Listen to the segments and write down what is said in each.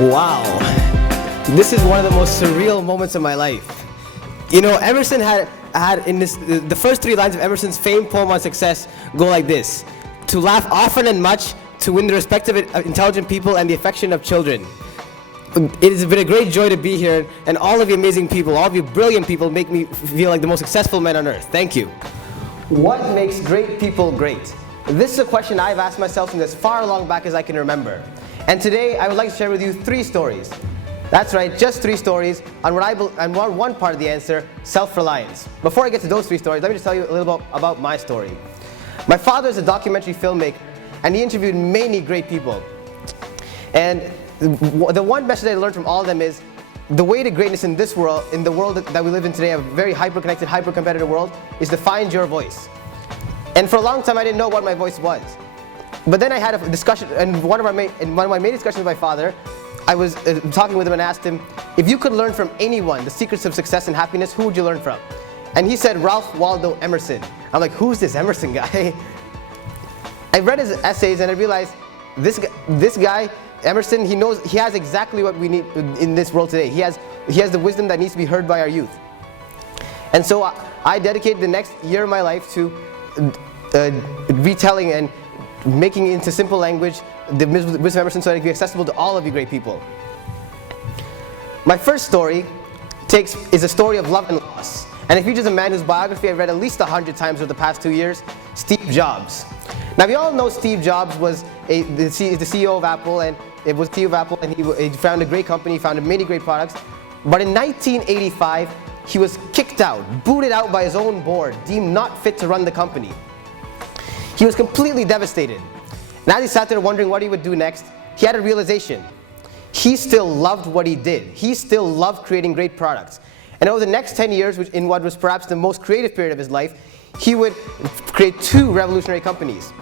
Wow, this is one of the most surreal moments of my life. You know, Emerson had in this, the first three lines of Emerson's famed poem on success go like this: to laugh often and much, to win the respect of intelligent people and the affection of children. It has been a great joy to be here, and all of you amazing people, all of you brilliant people make me feel like the most successful man on earth. Thank you. What makes great people great? This is a question I've asked myself since as far long back as I can remember. And today I would like to share with you 3 stories. That's right, just 3 stories on one part of the answer, self-reliance. Before I get to those 3 stories, let me just tell you a little bit about my story. My father is a documentary filmmaker, and he interviewed many great people. And the one message I learned from all of them is the way to greatness in this world, in the world that we live in today, a very hyper-connected, hyper-competitive world, is to find your voice. And for a long time I didn't know what my voice was. But then I had a discussion, and in one of my main discussions with my father, I was talking with him and asked him, if you could learn from anyone the secrets of success and happiness, who would you learn from? And he said, Ralph Waldo Emerson. I'm like, who's this Emerson guy? I read his essays and I realized this guy, Emerson, he has exactly what we need in this world today. He has the wisdom that needs to be heard by our youth. And so I dedicated the next year of my life to retelling and making it into simple language the wisdom of Emerson so that it can be accessible to all of you great people. My first story is a story of love and loss. And it features a man whose biography I've read at least 100 times over the past 2 years, Steve Jobs. Now we all know Steve Jobs was the CEO of Apple, and he founded a great company, founded many great products. But in 1985, he was kicked out, booted out by his own board, deemed not fit to run the company. He was completely devastated. And as he sat there wondering what he would do next, he had a realization. He still loved what he did. He still loved creating great products. And over the next 10 years, in what was perhaps the most creative period of his life, he would create 2 revolutionary companies.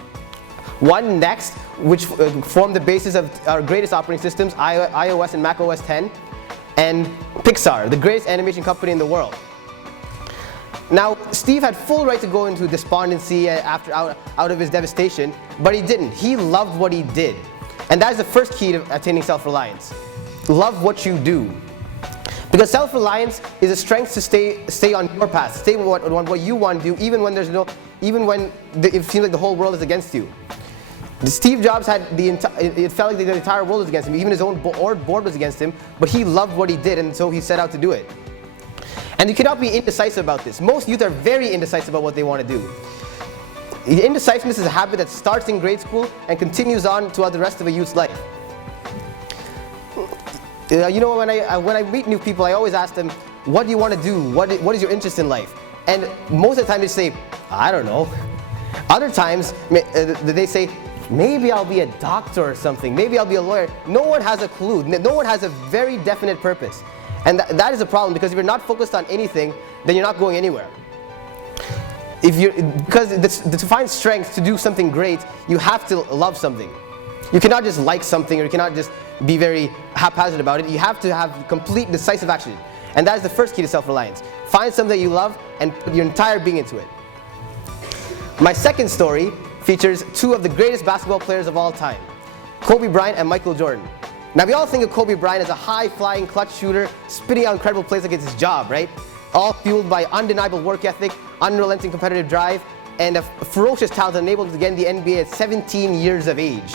One, Next, which formed the basis of our greatest operating systems, iOS and Mac OS X, and Pixar, the greatest animation company in the world. Now, Steve had full right to go into despondency out of his devastation, but he didn't. He loved what he did. And that is the first key to attaining self-reliance. Love what you do. Because self-reliance is a strength to stay on your path, stay on what you want to do, even when it seems like the whole world is against you. Steve Jobs it felt like the entire world was against him, even his own board was against him, but he loved what he did, and so he set out to do it. And you cannot be indecisive about this. Most youth are very indecisive about what they want to do. Indecisiveness is a habit that starts in grade school and continues on throughout the rest of a youth's life. You know, when I meet new people, I always ask them, what do you want to do? What is your interest in life? And most of the time they say, I don't know. Other times they say, maybe I'll be a doctor or something. Maybe I'll be a lawyer. No one has a clue. No one has a very definite purpose. And that is a problem, because if you're not focused on anything, then you're not going anywhere. Because to find strength to do something great, you have to love something. You cannot just like something, or you cannot just be very haphazard about it. You have to have complete decisive action. And that is the first key to self-reliance. Find something that you love and put your entire being into it. My second story features 2 of the greatest basketball players of all time, Kobe Bryant and Michael Jordan. Now we all think of Kobe Bryant as a high-flying clutch shooter, spitting out incredible plays like it's his job, right? All fueled by undeniable work ethic, unrelenting competitive drive, and a ferocious talent that enabled him to get in the NBA at 17 years of age.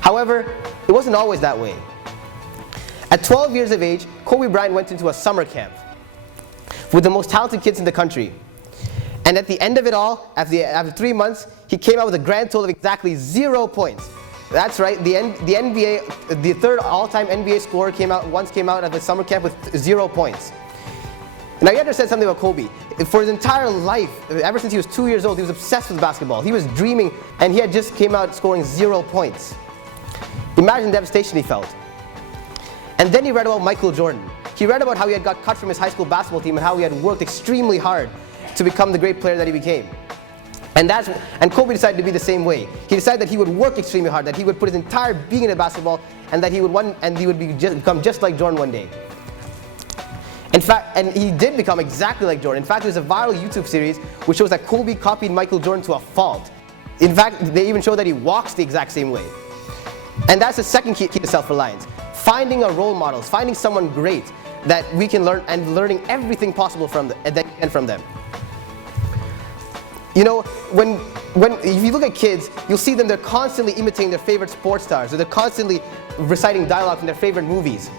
However, it wasn't always that way. At 12 years of age, Kobe Bryant went into a summer camp with the most talented kids in the country. And at the end of it all, after 3 months, he came out with a grand total of exactly 0 points. That's right, the third all-time NBA scorer came out of the summer camp with 0 points. Now you understand something about Kobe. For his entire life, ever since he was 2 years old, he was obsessed with basketball. He was dreaming, and he had just came out scoring 0 points. Imagine the devastation he felt. And then he read about Michael Jordan. He read about how he had got cut from his high school basketball team and how he had worked extremely hard to become the great player that he became. And Kobe decided to be the same way. He decided that he would work extremely hard, that he would put his entire being into basketball, and that he would become just like Jordan one day. In fact, and he did become exactly like Jordan. In fact, there's a viral YouTube series which shows that Kobe copied Michael Jordan to a fault. In fact, they even show that he walks the exact same way. And that's the second key to self-reliance. finding our role models, finding someone great that we can learn, and learning everything possible from them. You know, if you look at kids, you'll see them, they're constantly imitating their favorite sports stars, or they're constantly reciting dialogue from their favorite movies.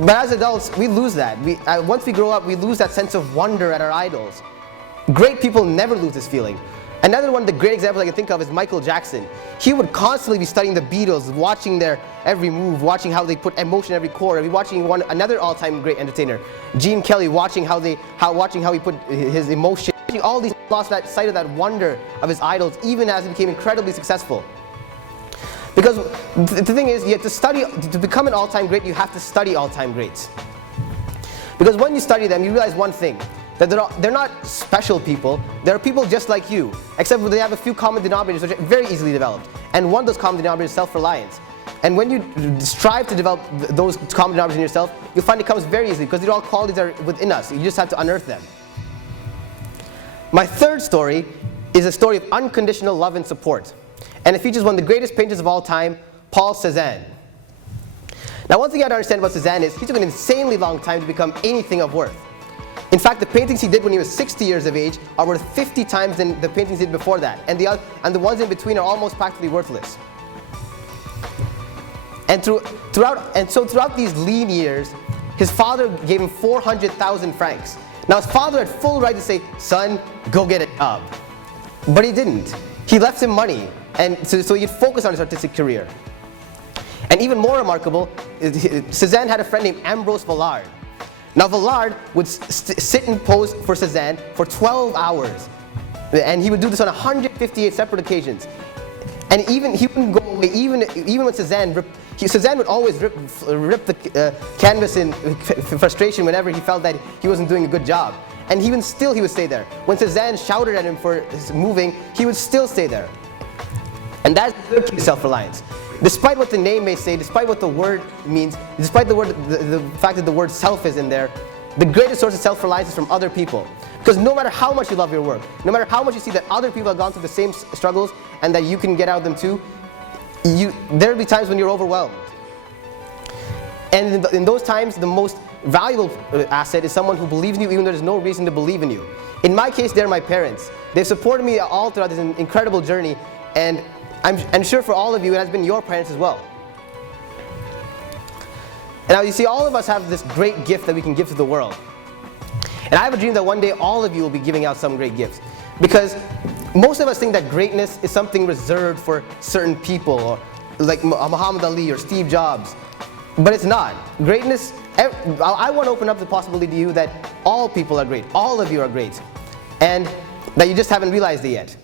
But as adults, we lose that. Once we grow up, we lose that sense of wonder at our idols. Great people never lose this feeling. Another one of the great examples I can think of is Michael Jackson. He would constantly be studying the Beatles, watching their every move, watching how they put emotion in every chord, watching another all-time great entertainer, Gene Kelly, watching how he put his emotion. All these lost that sight of that wonder of his idols, even as he became incredibly successful. Because the thing is, you have to study, to become an all-time great, you have to study all-time greats. Because when you study them, you realize one thing, that they're not special people, they're people just like you, except they have a few common denominators which are very easily developed. And one of those common denominators is self-reliance. And when you strive to develop those common denominators in yourself, you'll find it comes very easily, because these all qualities are within us. You just have to unearth them. My third story is a story of unconditional love and support. And it features one of the greatest painters of all time, Paul Cézanne. Now, one thing you have to understand about Cézanne is he took an insanely long time to become anything of worth. In fact, the paintings he did when he was 60 years of age are worth 50 times than the paintings he did before that. And the ones in between are almost practically worthless. And throughout these lean years, his father gave him 400,000 francs. Now, his father had full right to say, "Son, go get a job." But he didn't. He left him money, and so he'd focus on his artistic career. And even more remarkable, Cézanne had a friend named Ambrose Vollard. Now, Vollard would sit and pose for Cézanne for 12 hours. And he would do this on 158 separate occasions. And he wouldn't go away, even when Cézanne would always rip the canvas in frustration whenever he felt that he wasn't doing a good job. And even still, he would stay there. When Cézanne shouted at him for moving, he would still stay there. And that's the key to self-reliance. Despite what the name may say, despite what the word means, despite the fact that the word self is in there, the greatest source of self-reliance is from other people. Because no matter how much you love your work, no matter how much you see that other people have gone through the same struggles and that you can get out of them too, there will be times when you're overwhelmed. And in those times, the most valuable asset is someone who believes in you even though there's no reason to believe in you. In my case, they're my parents. They've supported me all throughout this incredible journey, and I'm sure for all of you it has been your parents as well. And now you see, all of us have this great gift that we can give to the world. And I have a dream that one day all of you will be giving out some great gifts. Because most of us think that greatness is something reserved for certain people, or like Muhammad Ali or Steve Jobs. But it's not. Greatness, I want to open up the possibility to you that all people are great. All of you are great. And that you just haven't realized it yet.